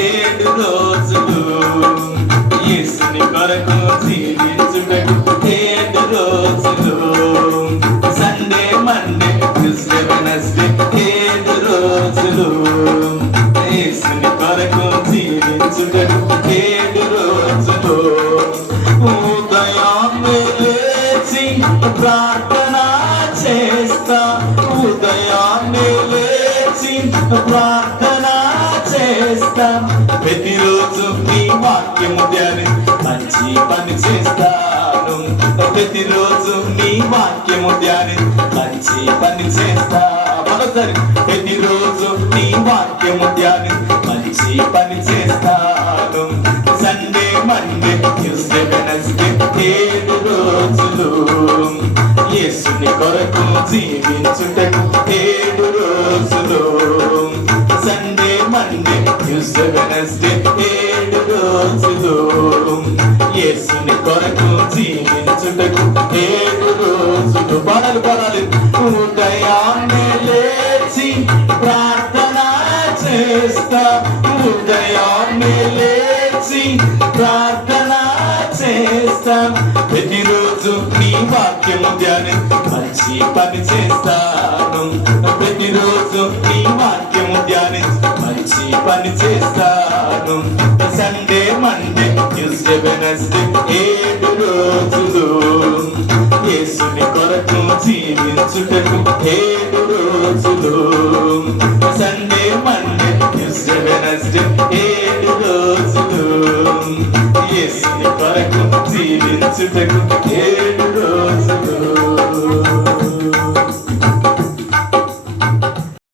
ఏడు రోజులు యేసుని కొరకు జీవించుటకు ఏడు రోజులు సండే మండే ట్యూస్డే వెడ్నెస్డే ఏడు రోజులు యేసుని కొరకు జీవించుటకు ఏడు రోజులు ఉదయాన్నే లేచి ప్రార్థన చేస్తా ఉదయాన్నే లేచి ప్రార్థన చేస్తా ప్రతిరోజు నీ వాక్యము ధ్యాని మంచి పని చేస్తాను ప్రతిరోజు నీ వాక్యము ధ్యాని మంచి పని చేస్తా మరోసారి ప్రతిరోజు నీ వాక్యము ధ్యాని మంచి పని చేస్తాను సండే మండే ట్యూస్డే వెడ్నెస్డే ఏడు రోజులు యేసుని కొరకు జీవించుటకు ఏడు రోజులు సండే మండే ట్యూస్డే వెడ్నెస్డే ఏడు రోజులు యేసుని కొరకు జీవించుటకు ఏడు రోజులు పాడాలి ఉదయాన్నే లేచి ప్రార్థన చేస్తా ఉదయాన్నే లేచి ప్రార్థన చేస్తా ప్రతిరోజు నీ వాక్యము ధ్యానం మంచి పని చేస్తాను ప్రతిరోజు నీ వాక్యము ధ్యానం మంచి పని చేస్తాను సండే మండే ట్యూస్డే వెడ్నెస్డే ఏడు రోజులు యేసుని కొరకు జీవించుటకు ఏడు రోజులు సండే మండే ట్యూస్డే వెడ్నెస్డే ఏడు రోజులు యేసుని కొరకు జీవించుటకు ఏడు రోజులు